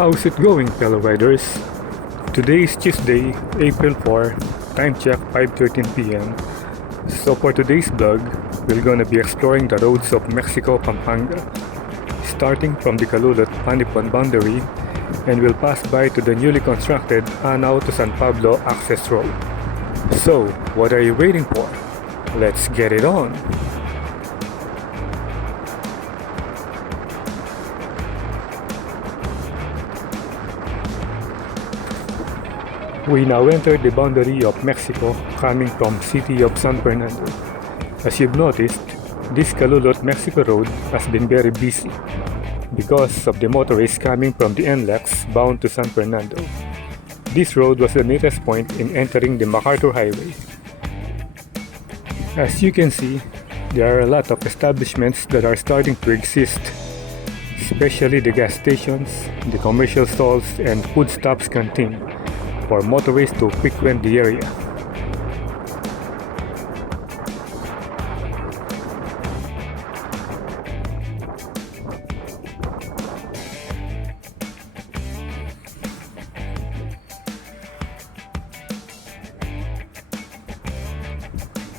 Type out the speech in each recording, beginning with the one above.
How's it going, fellow riders? Today is Tuesday, April 4, time check 5:13 p.m. So for today's vlog, we're gonna be exploring the roads of Mexico, Pampanga, starting from the Calulot-Panipuan boundary, and we'll pass by to the newly constructed Anao-SanPablo Access Road. So, what are you waiting for? Let's get it on! We now enter the boundary of Mexico coming from city of San Fernando. As you've noticed, this Calulot Mexico Road has been very busy because of the motorists coming from the NLEX bound to San Fernando. This road was the nearest point in entering the MacArthur Highway. As you can see, there are a lot of establishments that are starting to exist, especially the gas stations, the commercial stalls, and food stops canteen for motorists to frequent the area.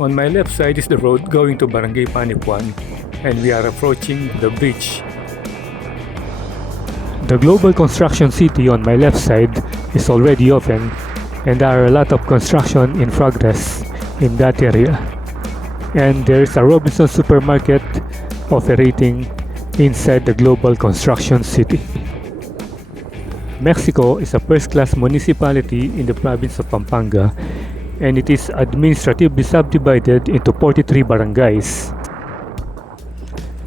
On my left side is the road going to Barangay Panipuan, and we are approaching the bridge. The global construction city on my left side is already open, and there are a lot of construction in progress in that area. And there is a Robinson supermarket operating inside the global construction city. Mexico is a first-class municipality in the province of Pampanga, and it is administratively subdivided into 43 barangays.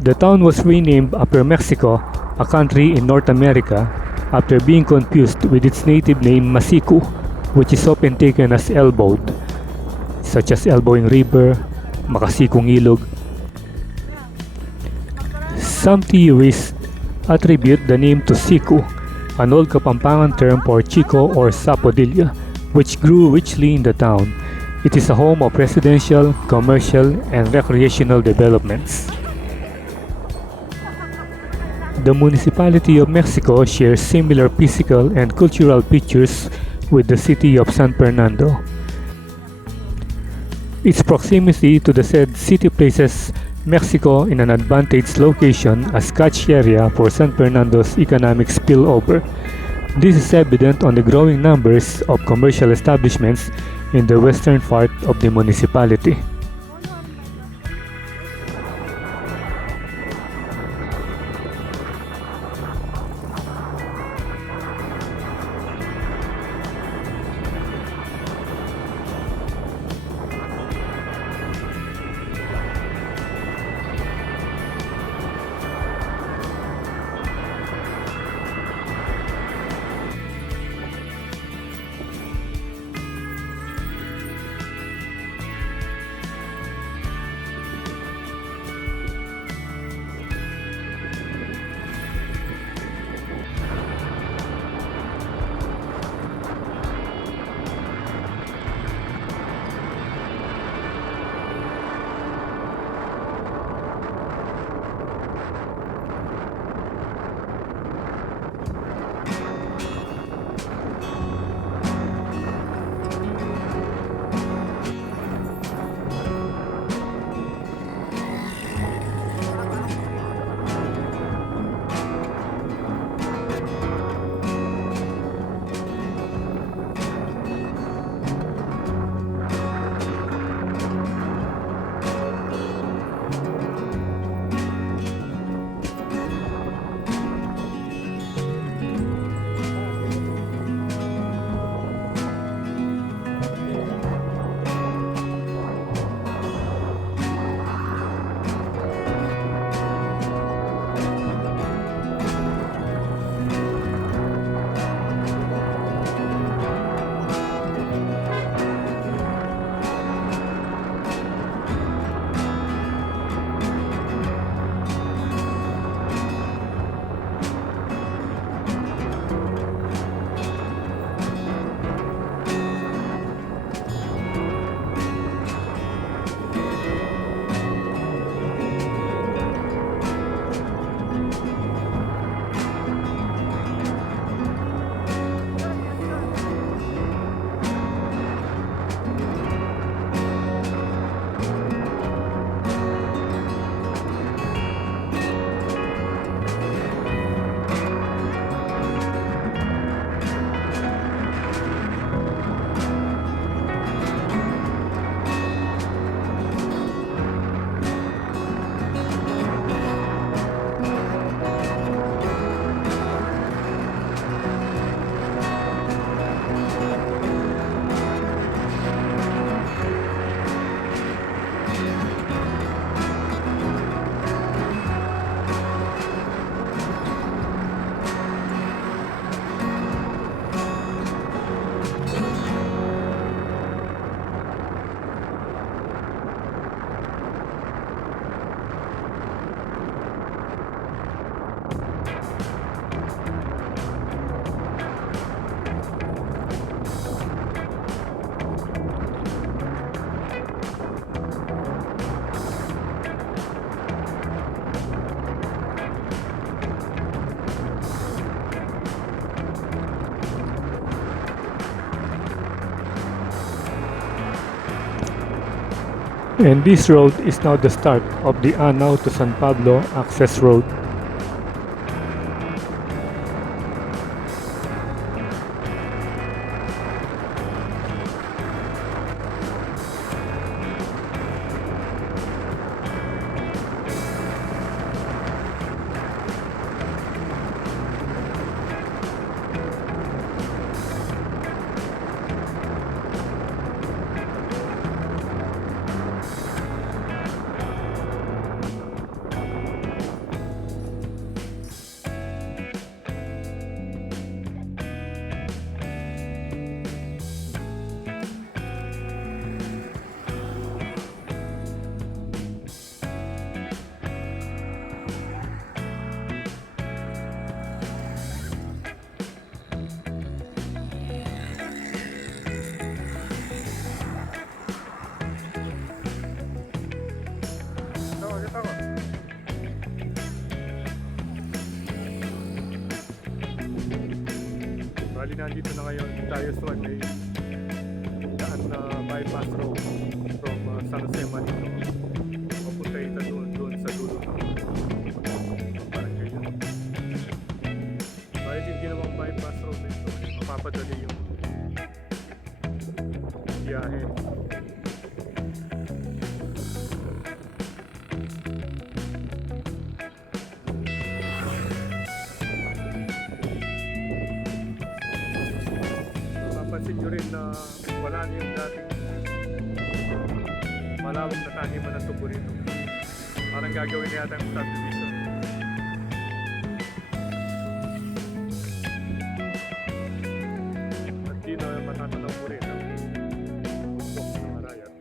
The town was renamed after Mexico, a country in North America, after being confused with its native name Masiku, which is often taken as elbowed, such as elbowing river, makasikong ilog. Some theorists attribute the name to siku, an old Kapampangan term for chico or sapodilla, which grew richly in the town. It is a home of residential, commercial, and recreational developments. The municipality of Mexico shares similar physical and cultural features with the city of San Fernando. Its proximity to the said city places Mexico in an advantaged location as catch area for San Fernando's economic spillover. This is evident on the growing numbers of commercial establishments in the western part of the municipality. And this road is now the start of the Anao to San Pablo Access Road. Bali, nandito na ngayon tayo sa may daan na bypass road from San Jose, Manito. Papunta ito doon sa dulo ng barangay yun. Bali, yung ginawang bypass road na ito, mapapadali yung biyahe. Napansin nyo rin na wala na yung dating malawang na taniman ng tubo rito. Parang gagawin na yata yung subdivision. At di na matatanaw po rin ang bundok ng Arayat.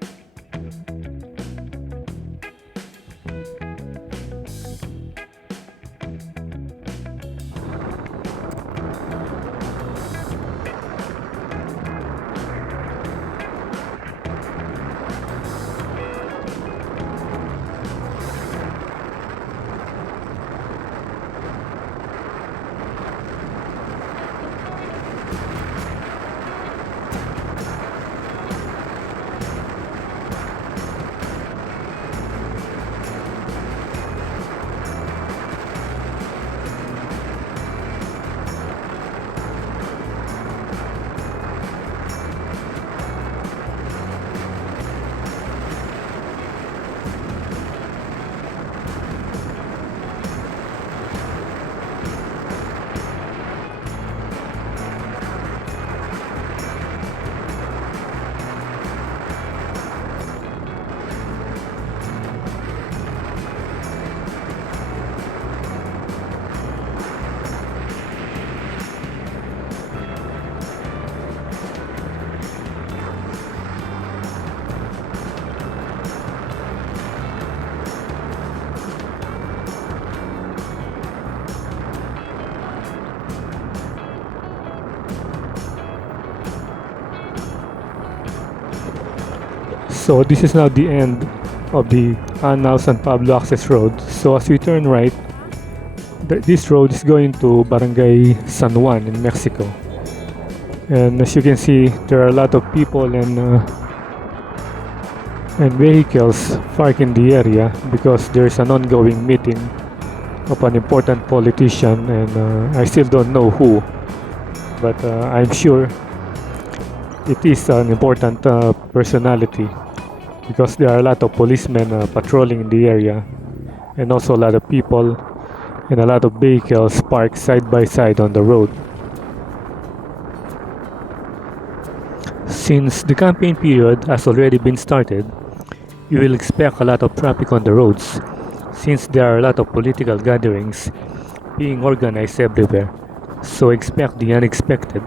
So this is now the end of the Anao-SanPablo Access Road. So as we turn right, this road is going to Barangay San Juan in Mexico. And as you can see, there are a lot of people and vehicles parked in the area because there is an ongoing meeting of an important politician, and I still don't know who, but I'm sure it is an important personality, because there are a lot of policemen patrolling in the area, and also a lot of people and a lot of vehicles parked side by side on the road. Since the campaign period has already been started, you will expect a lot of traffic on the roads, since there are a lot of political gatherings being organized everywhere. So expect the unexpected.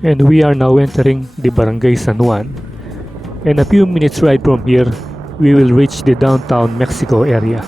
And we are now entering the Barangay San Juan. And a few minutes ride from here, we will reach the downtown Mexico area.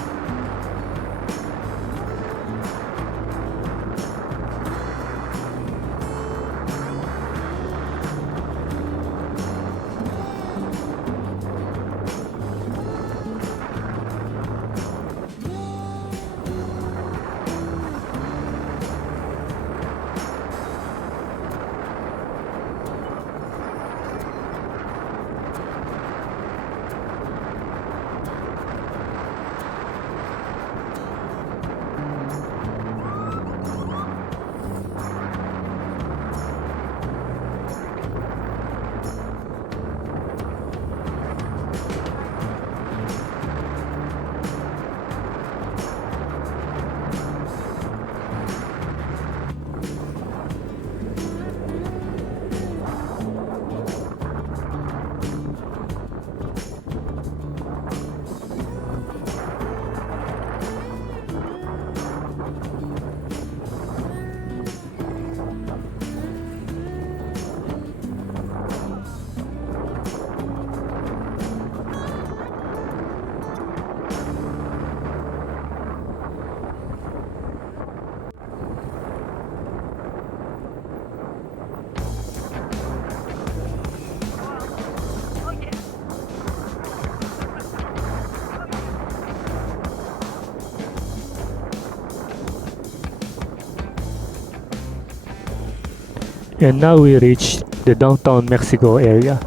And now we reach the downtown Mexico area.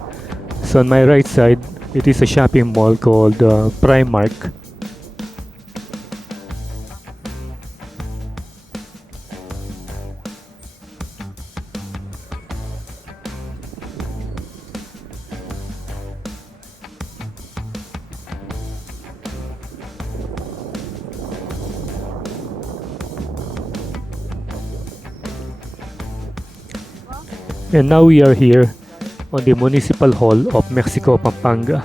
So on my right side, it is a shopping mall called Primark. And now we are here on the Municipal Hall of Mexico, Pampanga.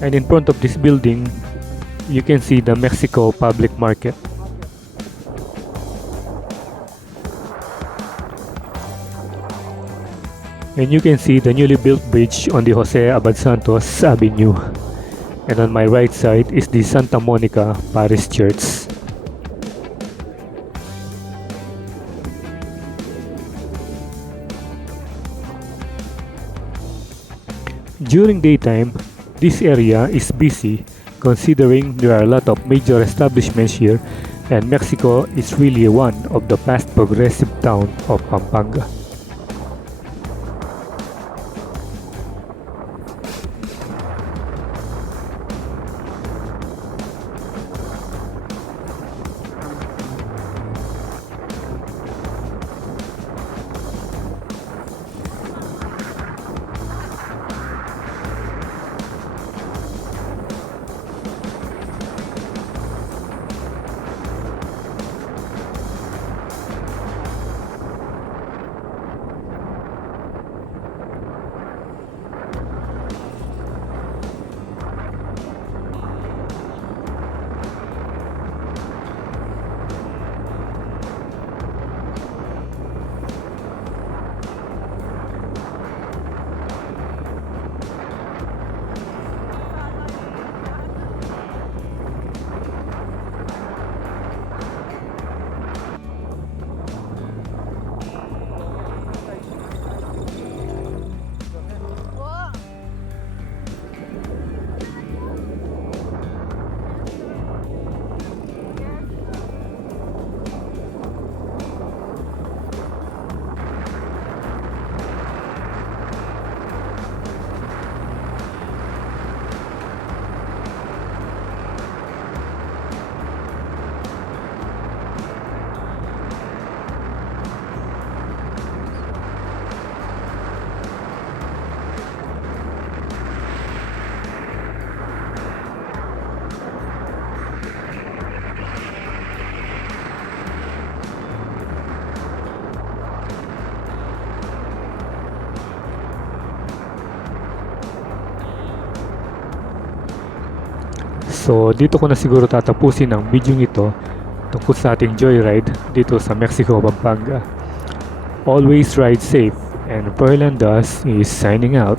And in front of this building, you can see the Mexico Public Market. And you can see the newly built bridge on the Jose Abad Santos Avenue. And on my right side is the Santa Monica Parish Church. During daytime, this area is busy considering there are a lot of major establishments here, and Mexico is really one of the fast progressive town of Pampanga. So dito ko na siguro tatapusin ang video ito tungkol sa ating joyride dito sa Mexico, Pampanga. Always ride safe, and Perlandas is signing out.